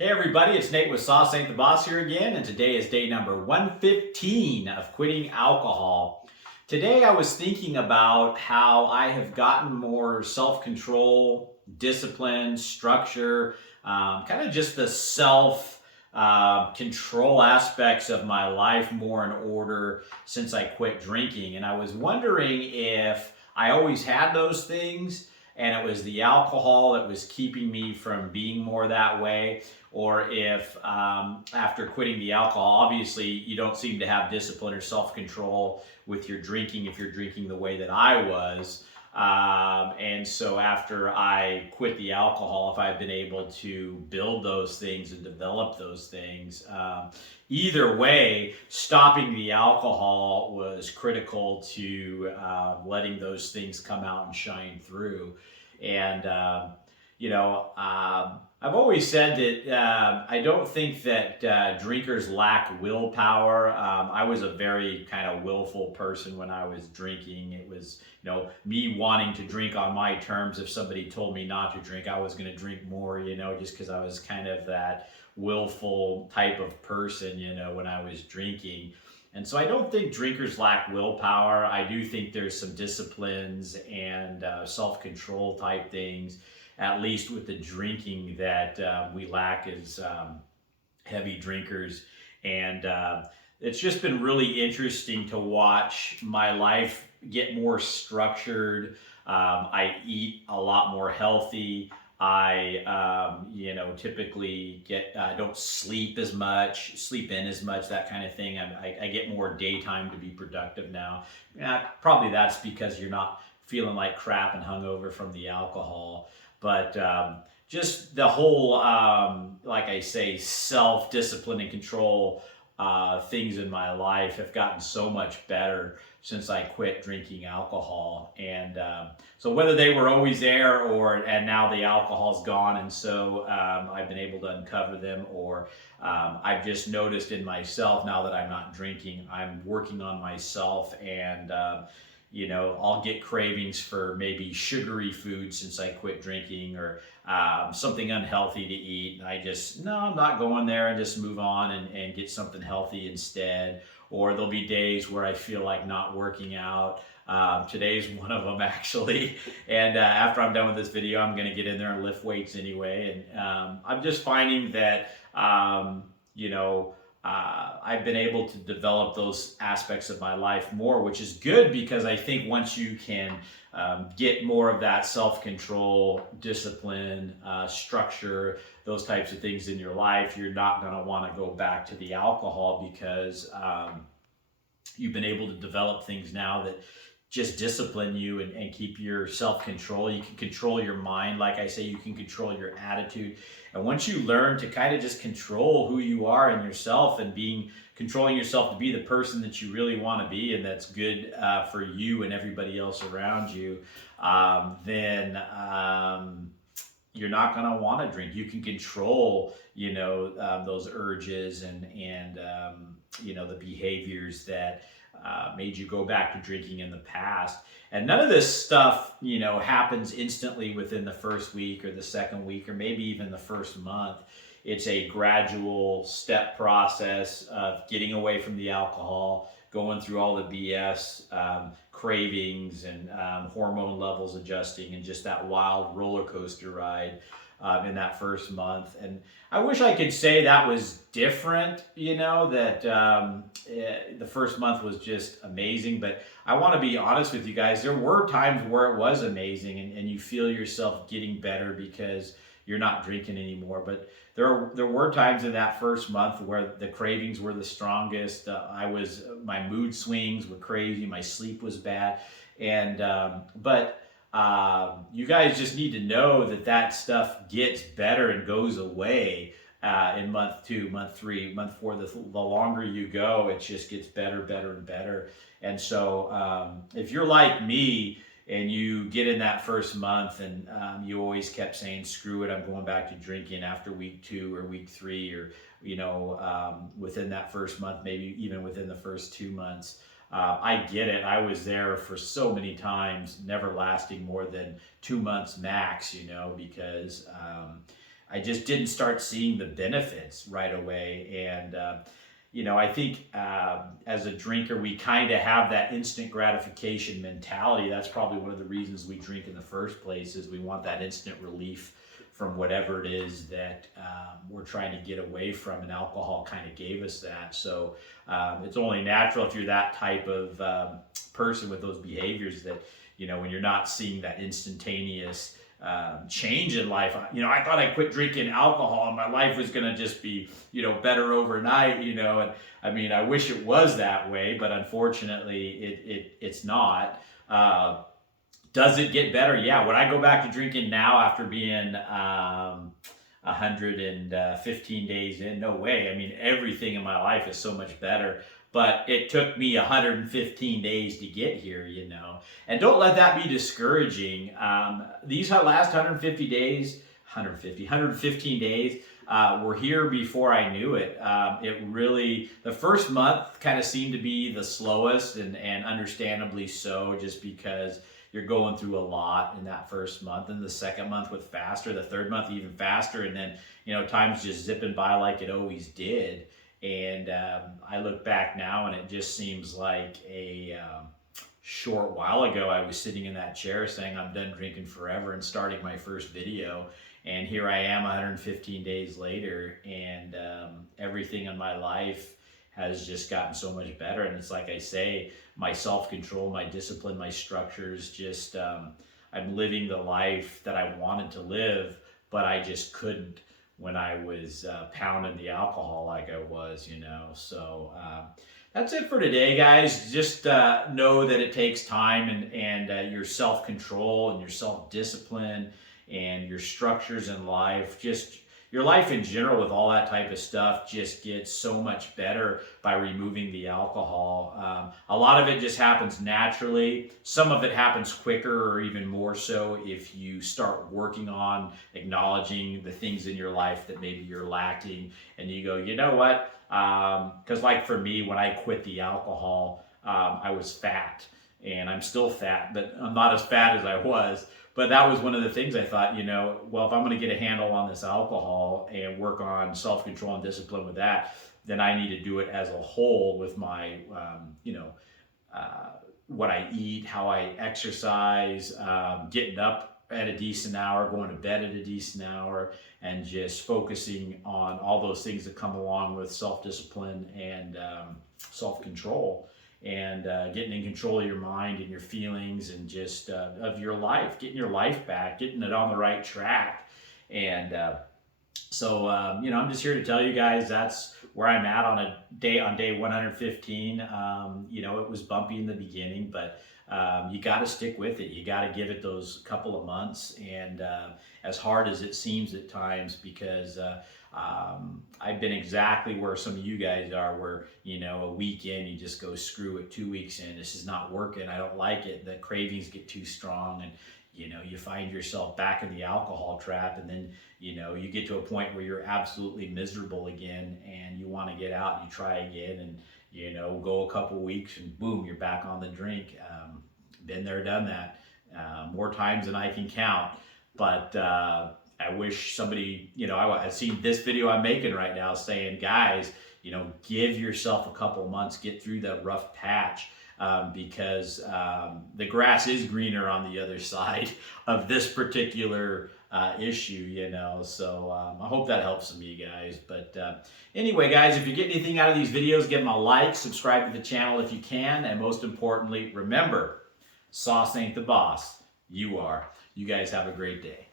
Hey everybody, it's Nate with Sauce Ain't the Boss here again, and today is day number 115 of quitting alcohol. Today I was thinking about how I have gotten more self-control, discipline, structure, kind of just the self control aspects of my life more in order since I quit drinking. And I was wondering if I always had those things and it was the alcohol that was keeping me from being more that way, or if after quitting the alcohol, obviously you don't seem to have discipline or self-control with your drinking if you're drinking the way that I was. And so after I quit the alcohol, if I've been able to build those things and develop those things, either way, stopping the alcohol was critical to letting those things come out and shine through. And I've always said that I don't think that drinkers lack willpower. I was a very kind of willful person when I was drinking. It was, me wanting to drink on my terms. If somebody told me not to drink, I was going to drink more, just because I was kind of that willful type of person, when I was drinking. And so I don't think drinkers lack willpower. I do think there's some disciplines and self control type things, at least with the drinking, that we lack as heavy drinkers. And it's just been really interesting to watch my life get more structured. I eat a lot more healthy. Typically don't sleep in as much, that kind of thing. I get more daytime to be productive now. Probably that's because you're not feeling like crap and hungover from the alcohol. But just the whole, like I say, self discipline and control things in my life have gotten so much better since I quit drinking alcohol. And so whether they were always there and now the alcohol's gone, and so I've been able to uncover them, or I've just noticed in myself now that I'm not drinking, I'm working on myself. And I'll get cravings for maybe sugary food since I quit drinking, or something unhealthy to eat. And I just, no, I'm not going there, and just move on and get something healthy instead. Or there'll be days where I feel like not working out. Today's one of them, actually. And after I'm done with this video, I'm going to get in there and lift weights anyway. And I'm just finding that, I've been able to develop those aspects of my life more, which is good, because I think once you can get more of that self control, discipline, structure, those types of things in your life, you're not going to want to go back to the alcohol, because you've been able to develop things now that just discipline you and keep your self-control. You can control your mind. Like I say, you can control your attitude. And once you learn to kind of just control who you are and yourself, and controlling yourself to be the person that you really want to be, and that's good for you and everybody else around you, then you're not going to want to drink. You can control, those urges and the behaviors that made you go back to drinking in the past. And none of this stuff, happens instantly within the first week or the second week or maybe even the first month. It's a gradual step process of getting away from the alcohol, going through all the BS, cravings and hormone levels adjusting, and just that wild roller coaster ride in that first month. And I wish I could say that was different, that the first month was just amazing. But I want to be honest with you guys. There were times where it was amazing, and you feel yourself getting better because you're not drinking anymore. But there were times in that first month where the cravings were the strongest. My mood swings were crazy. My sleep was bad. And but you guys just need to know that stuff gets better and goes away in month 2, month 3, month 4. The longer you go, it just gets better, better, and better. And so if you're like me and you get in that first month and you always kept saying, screw it, I'm going back to drinking after week 2 or week 3, or, within that first month, maybe even within the first 2 months, I get it. I was there for so many times, never lasting more than 2 months max, because I just didn't start seeing the benefits right away. And I think as a drinker, we kind of have that instant gratification mentality. That's probably one of the reasons we drink in the first place, is we want that instant relief from whatever it is that we're trying to get away from, and alcohol kind of gave us that. So it's only natural, if you're that type of person with those behaviors, that when you're not seeing that instantaneous change in life. I thought I quit drinking alcohol and my life was going to just be, better overnight, and I wish it was that way, but unfortunately it's not. Does it get better? Yeah. Would I go back to drinking now after being 115 days in? No way. Everything in my life is so much better. But it took me 115 days to get here, And don't let that be discouraging. These last 115 days were here before I knew it. It really, the first month kind of seemed to be the slowest, and understandably so, just because you're going through a lot in that first month. And the second month went faster, the third month even faster, and then, time's just zipping by like it always did. And I look back now and it just seems like a short while ago I was sitting in that chair saying I'm done drinking forever and starting my first video. And here I am 115 days later, and everything in my life has just gotten so much better. And it's like I say, my self-control, my discipline, my structures, just I'm living the life that I wanted to live, but I just couldn't when I was pounding the alcohol like I was, So that's it for today, guys. Just know that it takes time, and your self-control and your self-discipline and your structures in life, just your life in general with all that type of stuff, just gets so much better by removing the alcohol. A lot of it just happens naturally. Some of it happens quicker, or even more so if you start working on acknowledging the things in your life that maybe you're lacking, and you go, you know what? Because like for me, when I quit the alcohol, I was fat, and I'm still fat, but I'm not as fat as I was. But that was one of the things I thought, well, if I'm going to get a handle on this alcohol and work on self-control and discipline with that, then I need to do it as a whole with my, what I eat, how I exercise, getting up at a decent hour, going to bed at a decent hour, and just focusing on all those things that come along with self-discipline and self-control. And getting in control of your mind and your feelings, and just of your life, getting your life back, getting it on the right track. And so I'm just here to tell you guys that's where I'm at on day 115. It was bumpy in the beginning, but you got to stick with it. You got to give it those couple of months, and as hard as it seems at times, because I've been exactly where some of you guys are, where, a week in, you just go, screw it, 2 weeks in, this is not working, I don't like it, the cravings get too strong, and, you find yourself back in the alcohol trap, and then, you get to a point where you're absolutely miserable again, and you want to get out, and you try again, and, go a couple weeks, and boom, you're back on the drink. Been there, done that, more times than I can count, but I wish somebody, I've seen this video I'm making right now saying, guys, give yourself a couple months, get through that rough patch, because the grass is greener on the other side of this particular issue, So I hope that helps some of you guys. But anyway, guys, if you get anything out of these videos, give them a like, subscribe to the channel if you can, and most importantly, remember, sauce ain't the boss. You are. You guys have a great day.